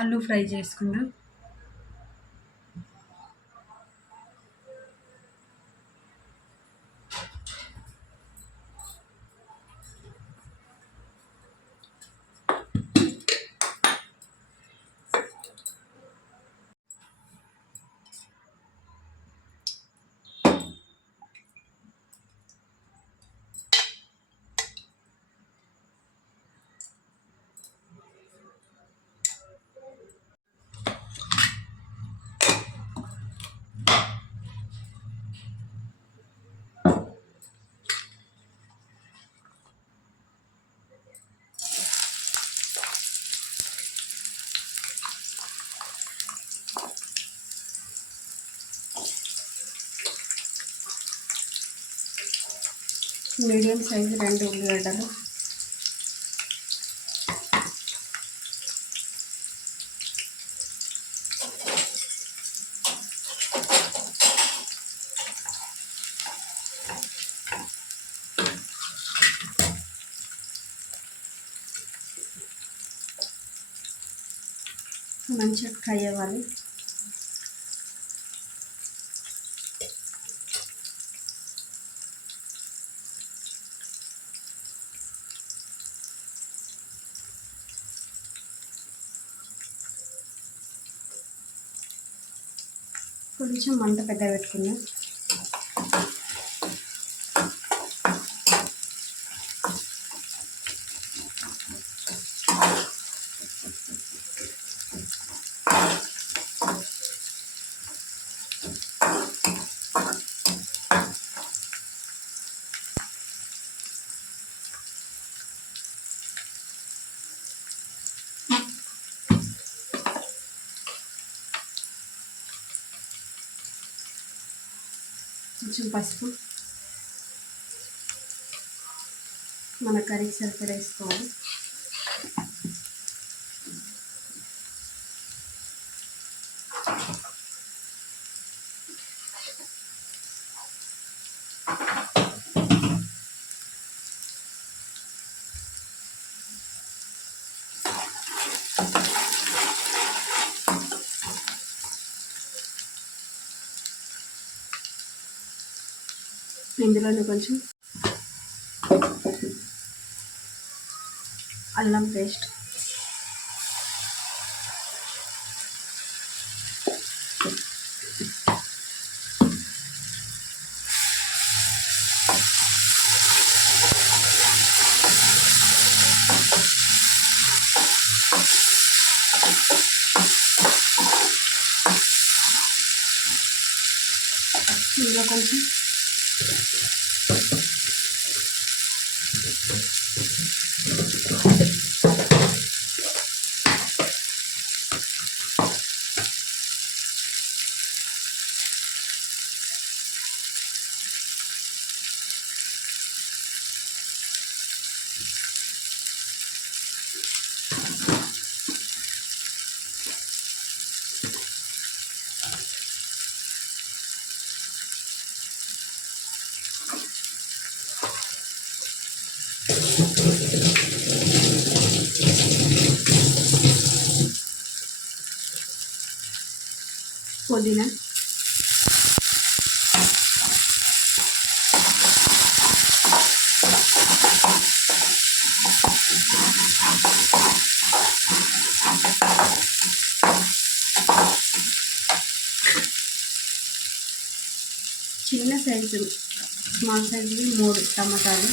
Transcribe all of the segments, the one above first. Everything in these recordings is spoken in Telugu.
ఆలు ఫ్రై చేసుకుందాం. మీడియం సైజు 2 ఉల్లిగడ్డలు, మంచిగా ఫ్రై అవ్వాలి. కొంచెం మంట పెద్ద పెట్టుకుందాం. కొంచెం పసుపు, మన కర్రీకి సరిపడా వేసుకోవాలి. ఇందులోనే కొంచెం అల్లం పేస్ట్, ఇందులో కొంచెం పుదీనా, చిన్న సైజు స్మాల్ సైజు 3 టమాటాలు,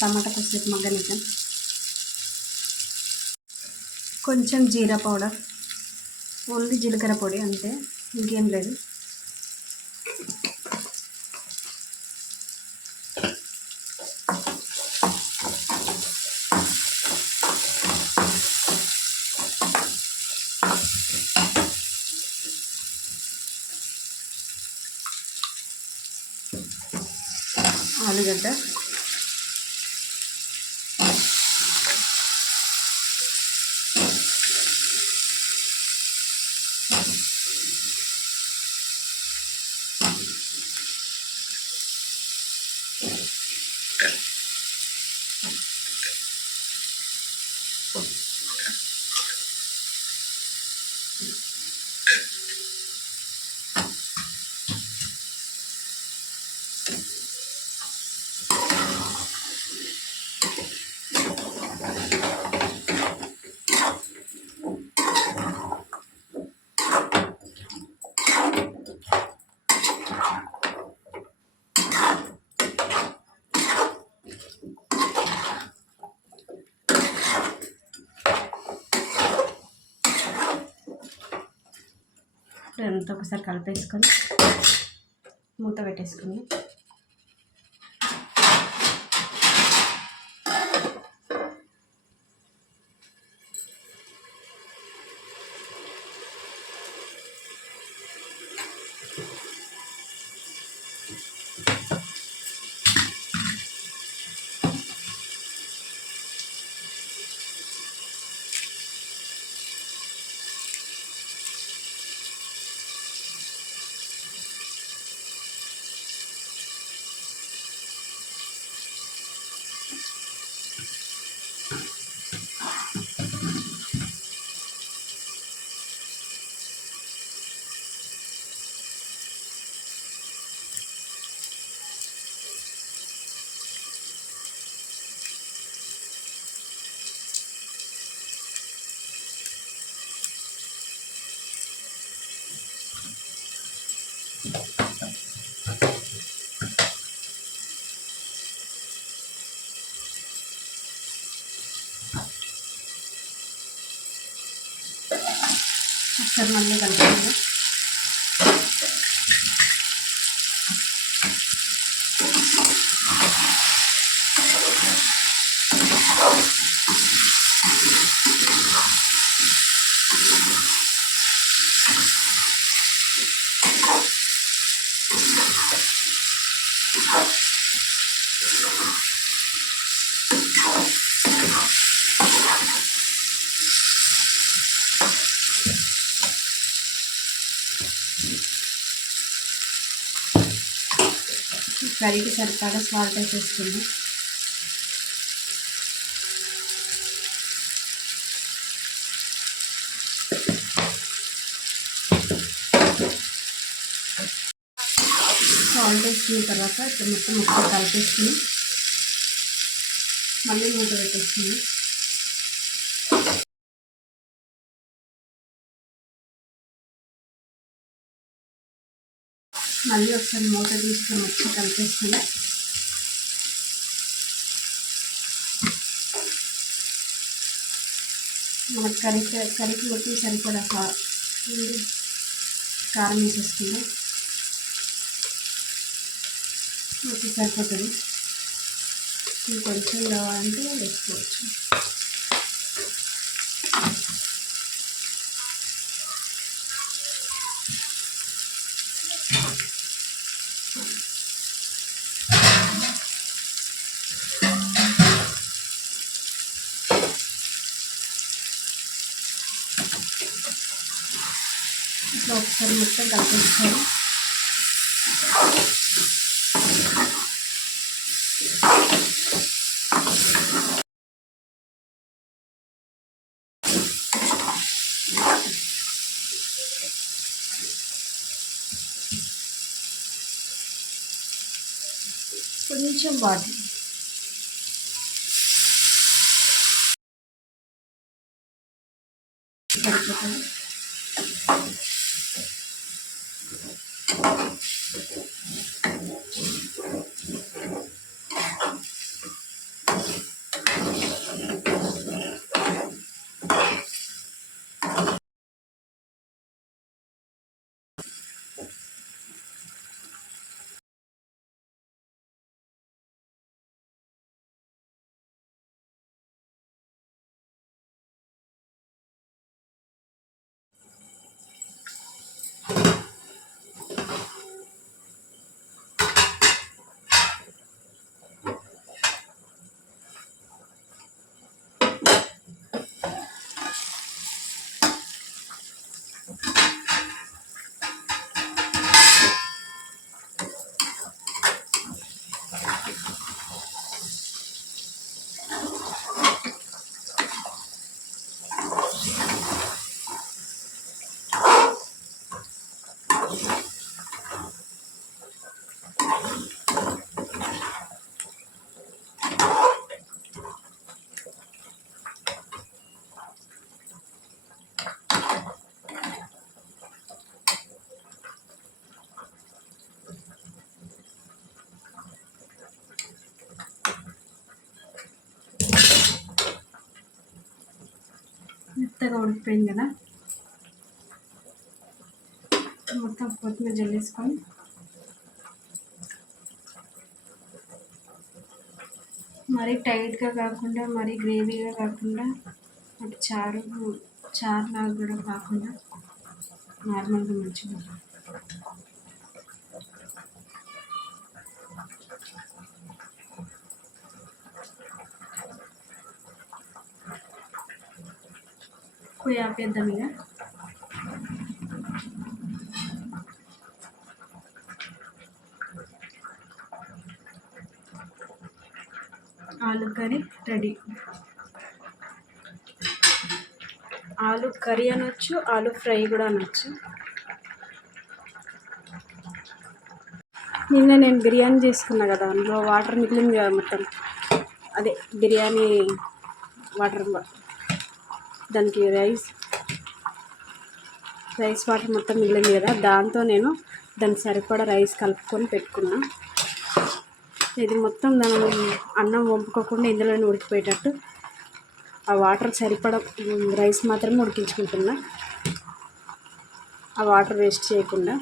టమాటా కొద్దిసేపు మగ్గనిద్దాం. కొంచెం జీరా పౌడర్, ఓన్లీ జీలకర్ర పొడి అంతే, ఇంకేం లేదు. ఆలుగడ్డ, అంతా ఒకసారి కలిపేసుకొని మూత పెట్టేసుకుని ఒకసారి మళ్ళీ కలుపుకుందాం. కర్రీకి సరిపడా సాల్ట్ వేసేసుకుందాం. సాల్ట్ వేసుకున్న తర్వాత ఇట్లా మొత్తం కలిపేసుకుని మళ్ళీ మూత పెట్టేసుకుని మళ్ళీ ఒకసారి మూత తీసుకొని వచ్చి కలిపేసుకుని మన కర్రీకి మొత్తం సరిపడా కారం వేసేసుకుందాం. మొత్తం సరిపోతుంది. ఇంకొంచెం కావాలంటే వేసుకోవచ్చు. ఇట్లా ఒకసారి మొత్తం కలిపేసుకోవాలి. కొంచెం వాటర్ సరిపోతుంది. మెత్తగా ఉడికిపోయింది కదా, మొత్తం కొత్తిమీర జల్లేసుకొని మరీ టైట్గా కాకుండా మరీ గ్రేవీగా కాకుండా అటు చారులాగా కూడా కాకుండా నార్మల్గా మంచిగా పొయ్యి ఆపేద్దాం. ఇక ఆలు కర్రీ రెడీ. ఆలు కర్రీ అనొచ్చు, ఆలు ఫ్రై కూడా అనొచ్చు. నిన్న నేను బిర్యానీ చేసుకున్నా కదా, అందులో వాటర్ మిగిలింది కదా మొత్తం, అదే బిర్యానీ వాటర్, దానికి రైస్ వాటర్ మొత్తం మిగిలింది కదా, దాంతో నేను దానికి సరిపడా రైస్ కలుపుకొని పెట్టుకున్నా. ఇది మొత్తం దాని అన్నం వంపుకోకుండా ఇందులోనే ఉడికిపోయేటట్టు ఆ వాటర్ సరిపడా రైస్ మాత్రమే ఉడికించుకుంటున్నా, ఆ వాటర్ వేస్ట్ చేయకుండా.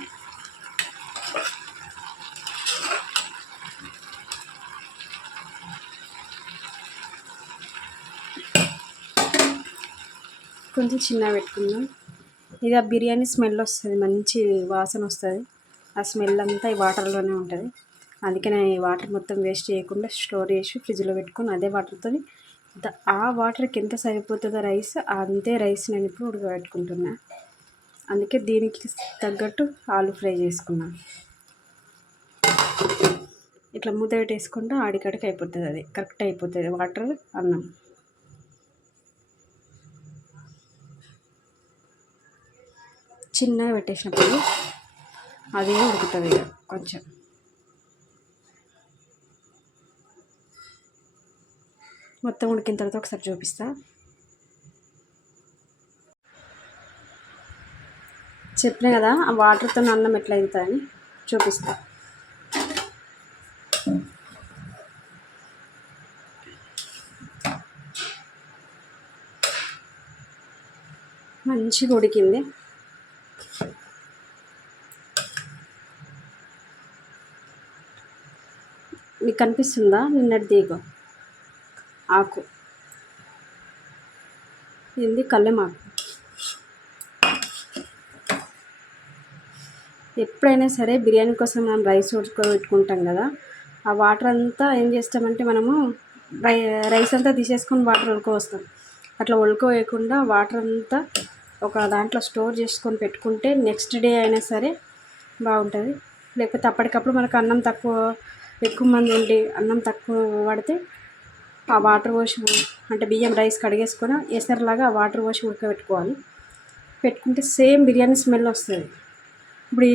కొంచెం చిన్నగా పెట్టుకుందాం. ఇది ఆ బిర్యానీ స్మెల్ వస్తుంది, మంచి వాసన వస్తుంది. ఆ స్మెల్ అంతా ఈ వాటర్లోనే ఉంటుంది. అందుకే నేను ఈ వాటర్ మొత్తం వేస్ట్ చేయకుండా స్టోర్ చేసి ఫ్రిడ్జ్లో పెట్టుకొని అదే వాటర్తో ఆ వాటర్కి ఎంత సరిపోతుందో రైస్ అంతే రైస్ నేను ఇప్పుడు ఉడకబెట్టుకుంటున్నా. అందుకే దీనికి తగ్గట్టు ఆలు ఫ్రై చేసుకున్నాను. ఇట్లా మూత పెట్టేసుకుంటే ఆడికాడికి అయిపోతుంది, అది కరెక్ట్ అయిపోతుంది వాటర్ అన్నం. చిన్నగా పెట్టేసినప్పుడు అదే ఉడుకుతుంది. ఇక కొంచెం మొత్తం ఉడికిన తర్వాత ఒకసారి చూపిస్తా. చెప్పిన కదా ఆ వాటర్తో అన్నం ఎట్లా అవుతుందని చూపిస్తా. మంచిగా ఉడికింది. మీకు కనిపిస్తుందా? నిన్నటి దీగో ఆకు, ఇది కల్లెమాకు. ఎప్పుడైనా సరే బిర్యానీ కోసం మనం రైస్ ఉడకబెట్టుకుంటాం కదా, ఆ వాటర్ అంతా ఏం చేస్తామంటే మనము రైస్ అంతా తీసేసుకొని వాటర్ ఉడకవస్తాం. అట్లా ఉడకవేయకుండా వాటర్ అంతా ఒక దాంట్లో స్టోర్ చేసుకొని పెట్టుకుంటే నెక్స్ట్ డే అయినా సరే బాగుంటుంది. లేకపోతే అప్పటికప్పుడు మనకు అన్నం ఎక్కువ మంది ఉండి అన్నం తక్కువ పడితే ఆ వాటర్ పోసి, అంటే బియ్యం రైస్ కడిగేసుకొని ఎసరులాగా ఆ వాటర్ పోసి ఉడకబెట్టుకోవాలి. పెట్టుకుంటే సేమ్ బిర్యానీ స్మెల్ వస్తుంది. ఇప్పుడు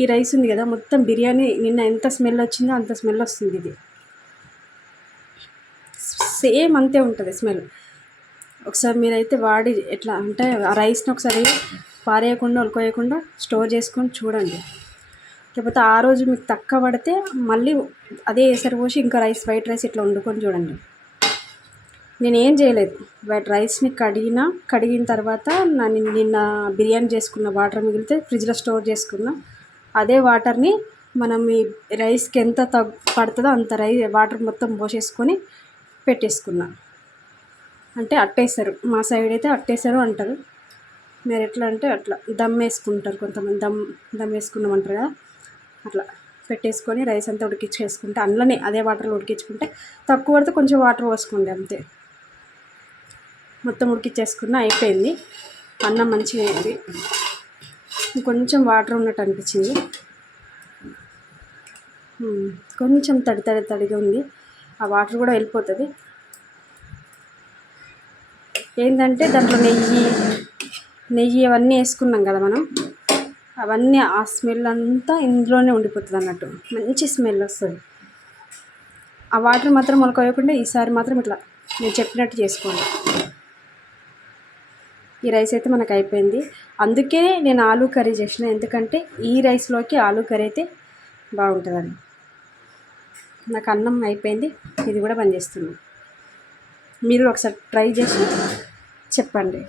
ఈ రైస్ ఉంది కదా, మొత్తం బిర్యానీ నిన్న ఎంత స్మెల్ వచ్చిందో అంత స్మెల్ వస్తుంది. ఇది సేమ్ అంతే ఉంటుంది స్మెల్. ఒకసారి మీరైతే వాడి ఎట్లా అంటే ఆ రైస్ని ఒకసారి పారేయకుండా ఉడకవేయకుండా స్టోర్ చేసుకొని చూడండి. లేకపోతే ఆ రోజు మీకు తక్కువ పడితే మళ్ళీ అదే ఎసరు పోసి ఇంకా వైట్ రైస్ ఇట్లా వండుకొని చూడండి. నేనేం చేయలేదు, రైస్ని కడిగిన తర్వాత నిన్న బిర్యానీ చేసుకున్న వాటర్ మిగిలితే ఫ్రిడ్జ్లో స్టోర్ చేసుకున్నా. అదే వాటర్ని మనం ఈ రైస్కి ఎంత పడుతుందో అంత వాటర్ మొత్తం పోసేసుకొని పెట్టేసుకున్నా. అంటే అట్టేసారు, మా సైడ్ అయితే అట్టేసారు అంటారు. మీరు ఎట్లా అంటే అట్లా దమ్ వేసుకుంటారు కొంతమంది, దమ్ వేసుకున్నామంటారు కదా, అట్లా పెట్టేసుకొని రైస్ అంతా ఉడికించేసుకుంటే అందులోనే అదే వాటర్లో ఉడికించుకుంటే తక్కువ పడితే కొంచెం వాటర్ పోసుకోండి అంతే. మొత్తం ఉడికించేసుకున్న అయిపోయింది. అన్నం మంచిగా అయింది. కొంచెం వాటర్ ఉన్నట్టు అనిపించింది, కొంచెం తడిగా ఉంది. ఆ వాటర్ కూడా వెళ్ళిపోతుంది. ఏంటంటే దాంట్లో నెయ్యి అవన్నీ వేసుకున్నాం కదా మనం, అవన్నీ ఆ స్మెల్ అంతా ఇందులోనే ఉండిపోతుంది అన్నట్టు, మంచి స్మెల్ వస్తుంది. ఆ వాటర్ మాత్రం మొలకోయకుండా ఈసారి మాత్రం ఇట్లా నేను చెప్పినట్టు చేసుకోండి. ఈ రైస్ అయితే మనకు అయిపోయింది. అందుకే నేను ఆలూ కర్రీ చేసిన, ఎందుకంటే ఈ రైస్లోకి ఆలూ కర్రీ అయితే బాగుంటుందని. నాకు అన్నం అయిపోయింది, ఇది కూడా బంద్ చేస్తున్నాను. మీరు ఒకసారి ట్రై చేసి చెప్పండి.